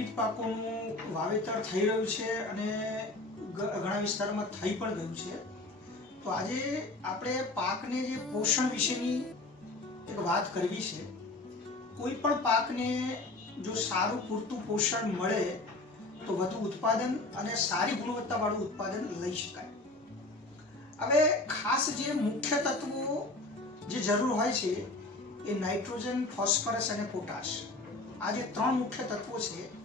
વિવિધ પાકોનું વાવેતર થઈ રહ્યું છે અને ઘણા વિસ્તારોમાં થઈ પણ ગયું છે. તો આજે આપણે પાકને જે પોષણ વિશેની એક વાત કરવી છે. કોઈ પણ પાકને જો સારું પૂરતું પોષણ મળે, તો વધુ ઉત્પાદન અને સારી ગુણવત્તાવાળું ઉત્પાદન લઈ શકાય. હવે ખાસ જે મુખ્ય તત્વો જે જરૂર હોય છે, એ નાઇટ્રોજન, ફોસ્ફરસ અને પોટાશ. આ જે ત્રણ મુખ્ય તત્વો છે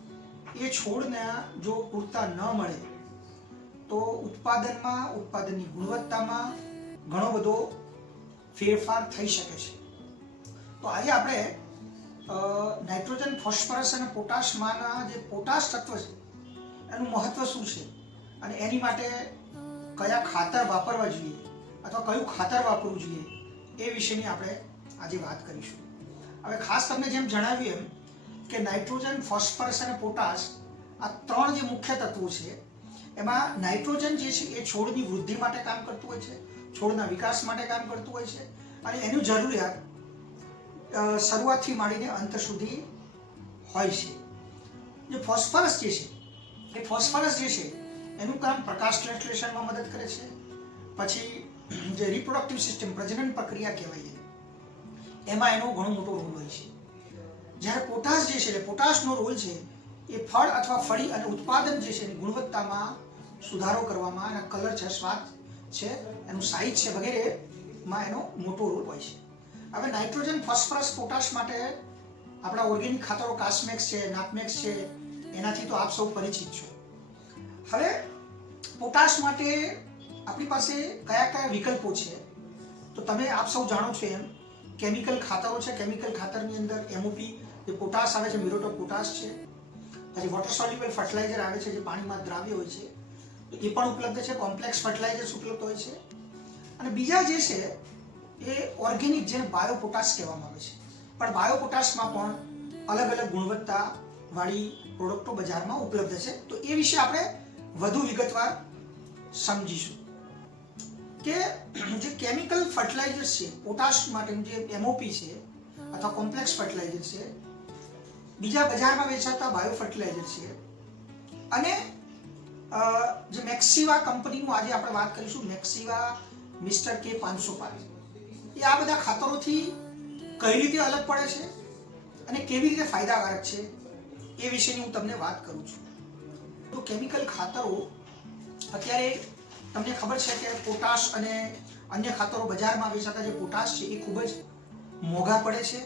એ છોડને જો પૂરતા ન મળે, તો ઉત્પાદનમાં, ઉત્પાદનની ગુણવત્તામાં ઘણો બધો ફેરફાર થઈ શકે છે. તો આજે આપણે નાઇટ્રોજન, ફોસ્ફરસ અને પોટાશમાંના જે પોટાશ તત્વ છે, એનું મહત્વ શું છે? અને એની માટે કયા ખાતર વાપરવા જોઈએ, અથવા કયું ખાતર વાપરવું જોઈએ, એ વિશેની આપણે આજે વાત કરીશું. હવે ખાસ તમને જેમ જણાવ્યું એમ કે નાઇટ્રોજન, ફોસ્ફરસ અને પોટાશ આ ત્રણ જે મુખ્ય તત્વો છે, એમાં નાઇટ્રોજન જે છે એ છોડની વૃદ્ધિ માટે કામ કરતું હોય છે, છોડના વિકાસ માટે કામ કરતું હોય છે અને એનું જરૂરિયાત શરૂઆતથી માંડીને અંત સુધી હોય છે. જે ફોસ્ફરસ જે છે, એ ફોસ્ફરસ જે છે, એનું કામ પ્રકાશ ટ્રાન્સલેશનમાં મદદ કરે છે. પછી જે રિપ્રોડક્ટિવ સિસ્ટમ પ્રજનન પ્રક્રિયા કહેવાય એમાં એનો ઘણો મોટો રોલ હોય છે. જ્યારે પોટાશ જે છે એટલે પોટાશનો રોલ છે, એ ફળ અથવા ફળી અને ઉત્પાદન જે છે એની ગુણવત્તામાં સુધારો કરવામાં એના કલર છે, સ્વાદ છે, એનું સાઇઝ છે વગેરેમાં એનો મોટો રોલ હોય છે. હવે નાઇટ્રોજન, ફોસ્ફરસ, પોટાશ માટે આપણા ઓર્ગેનિક ખાતરો કાસ્મેક્સ છે નાપમેક્સ છે, એનાથી તો આપ સૌ પરિચિત છો. હવે પોટાશ માટે આપણી પાસે કયા કયા વિકલ્પો છે? તો તમે આપ સૌ જાણો છો એમ કેમિકલ ખાતરો છે, કેમિકલ ખાતરની અંદર એમઓપી જે પોટાશ આવે છે, મ્યુરેટ ઓફ પોટાશ છે, પછી વોટર સોલ્યુબલ ફર્ટિલાઇઝર આવે છે જે પાણીમાં દ્રાવ્ય હોય છે, તો એ પણ ઉપલબ્ધ છે કોમ્પ્લેક્સ ફર્ટિલાઇઝર્સ ઉપલબ્ધ હોય છે. અને બીજા જે છે, એ ઓર્ગેનિક જેને બાયો પોટાશ કહેવામાં આવે છે. પણ બાયો પોટાશમાં પણ અલગ અલગ ગુણવત્તા વાળી પ્રોડક્ટો બજારમાં ઉપલબ્ધ છે. તો એ વિશે આપણે વધુ વિગતવાર સમજીશું. કે જે કેમિકલ ફર્ટિલાઇઝર છે, પોટાશ માટેનું જે એમઓપી છે, અથવા કોમ્પ્લેક્સ ફર્ટિલાઇઝર છે, બીજા બજારમાં વેચાતા બાયો ફર્ટિલાઇઝર છે. અને જે મેક્સિવા કંપનીનું આજે આપણે વાત કરીશું, મેક્સિવા, મિસ્ટર કે પાંચસો પાંચ. એ આ બધા ખાતરોથી કઈ રીતે અલગ પડે છે અને કેવી રીતે ફાયદાકારક છે, એ વિશેની હું તમને વાત કરું છું. તો કેમિકલ ખાતરો અત્યારે તમને ખબર છે કે પોટાશ અને અન્ય ખાતરો બજારમાં વેચાતા જે પોટાશ છે, એ ખૂબ જ મોંઘા પડે છે,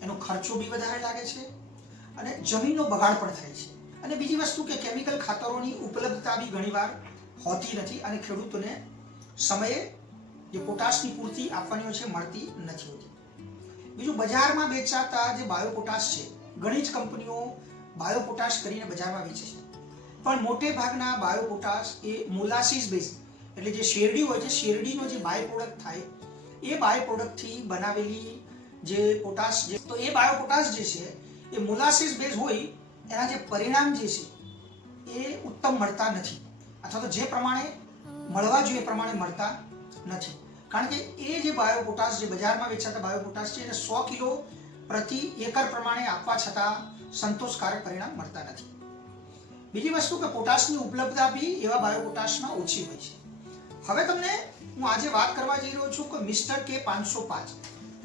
એનો ખર્ચો બી વધારે લાગે છે અને જમીનનો બગાડ પણ થાય છે. અને બીજી વસ્તુ કે કેમિકલ ખાતરોની ઉપલબ્ધતા બી ઘણીવાર હોતી નથી અને ખેડૂતોને સમયે જે પોટાશની પૂર્તિ આપવાની હોય છે, મળતી નથી હોતી. બીજું, બજારમાં વેચાતા જે બાયો પોટાશ છે, ઘણી જ કંપનીઓ બાયો પોટાશ કરીને બજારમાં વેચે છે. પણ મોટે ભાગના બાયો પોટાશ એ મોલાસીસ બેઝ એટલે જે શેરડી હોય છે, શેરડીનો જે બાય પ્રોડક્ટ થાય, એ બાય પ્રોડક્ટથી બનાવેલી જે પોટાશ જે તો એ બાયો પોટાશ જે છે, એ મોલાસીસ બેઝ હોય, એના જે પરિણામ જે છે, એ ઉત્તમ મળતા નથી. અથવા તો જે પ્રમાણે મળવા જોઈએ એ પ્રમાણે મળતા નથી. કારણ કે એ જે બાયો પોટાશ જે બજારમાં વેચાતા બાયો પોટાશ છે, એને સો કિલો પ્રતિ એકર પ્રમાણે આપવા છતાં સંતોષકારક પરિણામ મળતા નથી. બીજી વસ્તુ કે પોટાશની ઉપલબ્ધતા બી એવા બાયો પોટાશમાં ઓછી હોય છે. હવે તમને હું આજે વાત કરવા જઈ રહ્યો છું કે મિસ્ટર કે પાંચસો પાંચ.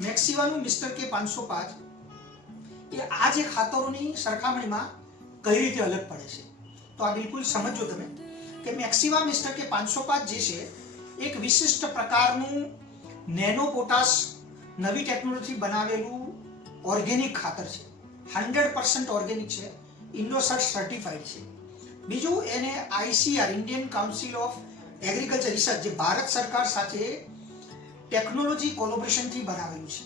મેક્સિવાનું મિસ્ટર કે પાંચસો પાંચ એ આ જે ખાતરોની સરખામણીમાં કઈ રીતે અલગ પડે છે? તો આ બિલકુલ સમજો તમે કે મેક્સિવા મિસ્ટર કે પાંચસો પાંચ જે છે, એક વિશિષ્ટ પ્રકારનું નેનો પોટાશ નવી ટેકનોલોજી બનાવેલું ઓર્ગેનિક ખાતર છે. હંડ્રેડ પર્સન્ટ ઓર્ગેનિક છે. ઇન્ડોસર્ટ સર્ટિફાઈડ છે. બીજું એને ICR, Indian council of agriculture research જે ભારત સરકાર સાથે ટેકનોલોજી કોલોબરેશનથી બનાવેલું છે.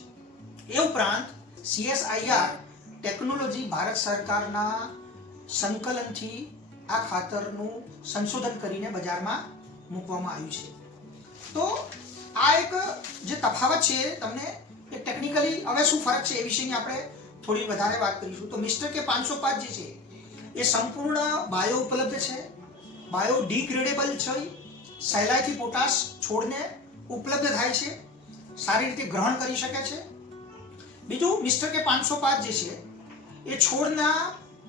એ ઉપરાંત સીએસઆઈઆર ટેકનોલોજી ભારત સરકારના સંકલનથી આ ખાતરનું સંશોધન કરીને બજારમાં મૂકવામાં આવ્યું છે. તો આ એક જે તફાવત છે, તમને એ ટેકનિકલી હવે શું ફરક છે એ વિશેની આપણે થોડી વધારે વાત કરીશું. તો મિસ્ટર કે પાંચસો પાંચ જે છે, એ સંપૂર્ણ બાયો ઉપલબ્ધ છે બાયો ડિગ્રેડેબલ છે સહેલાઈથી પોટાશ છોડને ઉપલબ્ધ થાય છે, સારી રીતે ગ્રહણ કરી શકે છે. બીજું, મિસ્ટર કે પાંચસો પાંચ જે છે, એ છોડના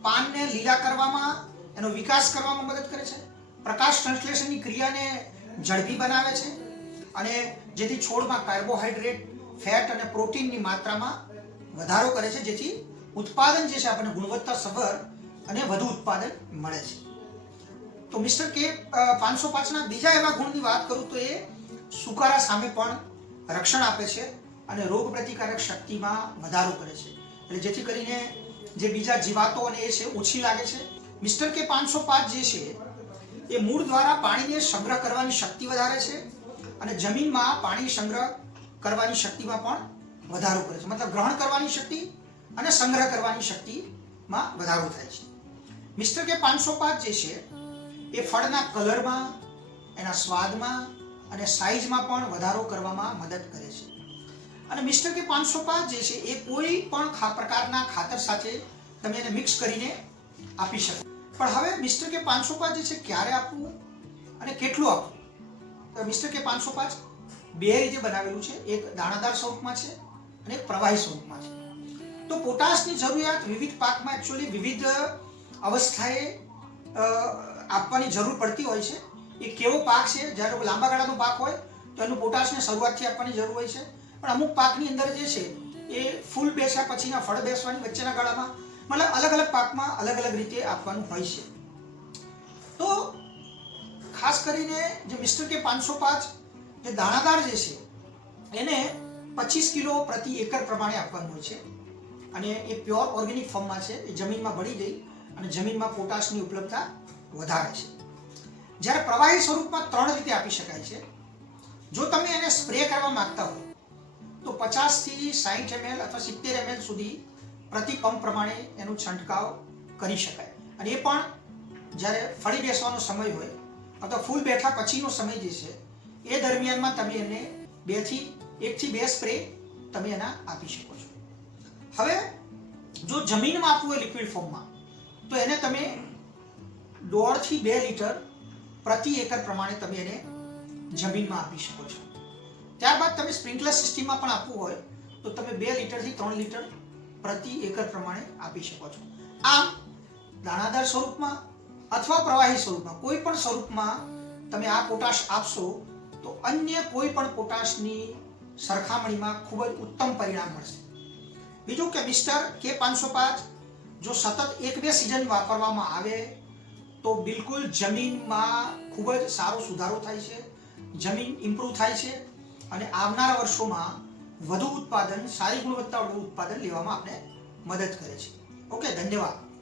પાનને લીલા કરવામાં, એનો વિકાસ કરવામાં મદદ કરે છે. પ્રકાશ સંશ્લેષણની ક્રિયાને ઝડપી બનાવે છે અને જેથી છોડમાં કાર્બોહાઈડ્રેટ, ફેટ અને પ્રોટીનની માત્રામાં વધારો કરે છે, જેથી ઉત્પાદન જે છે આપણને ગુણવત્તાસભર અને વધુ ઉત્પાદન મળે છે. તો મિસ્ટર કે પાંચસો પાંચના બીજા એવા ગુણની વાત કરું તો એ સુકારા સામે પણ રક્ષણ આપે છે અને રોગ પ્રતિકારક શક્તિમાં વધારો કરે છે. એટલે જેથી કરીને જે બીજા જીવાતો અને એ છે, ઓછી લાગે છે. મિસ્ટર કે પાંચસો પાંચ જે છે, એ મૂળ દ્વારા પાણીને સંગ્રહ કરવાની શક્તિ વધારે છે અને જમીનમાં પાણી સંગ્રહ કરવાની શક્તિમાં પણ વધારો કરે છે. મતલબ ગ્રહણ કરવાની શક્તિ અને સંગ્રહ કરવાની શક્તિમાં વધારો થાય છે. મિસ્ટર કે પાંચસો પાંચ જે છે એ ફળના કલરમાં, એના સ્વાદમાં અને સાઇઝમાં પણ વધારો કરવામાં મદદ કરે છે. અને મિસ્ટર કે પાંચસો પાંચ જે છે, એ કોઈ પણ પ્રકારના ખાતર સાથે તમે એને મિક્સ કરીને આપી શકો. પણ હવે મિસ્ટર કે પાંચસો પાંચ જે છે, ક્યારે આપવું અને કેટલું આપવું? તો મિસ્ટર કે પાંચસો પાંચ બે રીતે બનાવેલું છે, એક દાણાદાર સ્વરૂપમાં છે અને એક પ્રવાહી સ્વરૂપમાં છે. તો પોટાશની જરૂરિયાત વિવિધ પાકમાં એકચ્યુઅલી વિવિધ અવસ્થાએ આપવાની જરૂર પડતી હોય છે. એ કેવો પાક છે? જ્યારે લાંબા ગાળાનો પાક હોય, તો એનું પોટાશને શરૂઆતથી આપવાની જરૂર હોય છે. પણ અમુક પાકની અંદર જે છે, એ ફૂલ બેસ્યા પછીના ફળ બેસવાની વચ્ચેના ગાળામાં મતલબ અલગ અલગ પાકમાં અલગ અલગ રીતે આપવાનું હોય છે. તો ખાસ કરીને જે મિસ્ટર કે પાંચસો પાંચ જે દાણાદાર જે છે, એને પચીસ કિલો પ્રતિ એકર પ્રમાણે આપવાનું હોય છે. અને એ પ્યોર ઓર્ગેનિક ફોર્મમાં છે, એ જમીનમાં ભળી ગઈ અને જમીનમાં પોટાશની ઉપલબ્ધતા વધારે છે. જ્યારે પ્રવાહી સ્વરૂપમાં ત્રણ રીતે આપી શકાય છે. જો તમે એને સ્પ્રે કરવા માંગતા હો, તો પચાસથી સાહીઠ એમએલ અથવા સિત્તેર એમએલ સુધી પ્રતિ પંપ પ્રમાણે એનું છંટકાવ કરી શકાય. અને એ પણ જ્યારે ફળી બેસવાનો સમય હોય, અથવા ફૂલ બેઠા પછીનો સમય જે છે, એ દરમિયાનમાં તમે એને બેથી એકથી બે સ્પ્રે તમે એના આપી શકો છો. હવે, જો જમીનમાં આપવું હોય લિક્વિડ ફોર્મમાં, તો એને તમે દોઢથી બે લીટર પ્રતિ એકર પ્રમાણે તમે એને જમીનમાં આપી શકો છો. ત્યારબાદ તમે સ્પ્રિંકલર સિસ્ટમમાં પણ આપવું હોય તો તમે બે લીટરથી ત્રણ લીટર પ્રતિ એકર પ્રમાણે આપી શકો છો. આમ, દાણાદાર સ્વરૂપમાં અથવા પ્રવાહી સ્વરૂપમાં, કોઈ પણ સ્વરૂપમાં તમે આ પોટાશ આપશો તો અન્ય કોઈ પણ પોટાશની સરખામણીમાં ખૂબ જ ઉત્તમ પરિણામ મળશે. બીજું કે મિસ્ટર કે પાંચસો પાંચ, જો સતત એક બે સિઝન વાપરવામાં આવે તો બિલકુલ જમીનમાં ખૂબ જ સારો સુધારો થાય છે, જમીન ઇમ્પ્રૂવ થાય છે અને આવનારા વર્ષોમાં વધુ ઉત્પાદન, સારી ગુણવત્તાવાળું ઉત્પાદન લેવામાં આપણે મદદ કરે છે. ઓકે, ધન્યવાદ.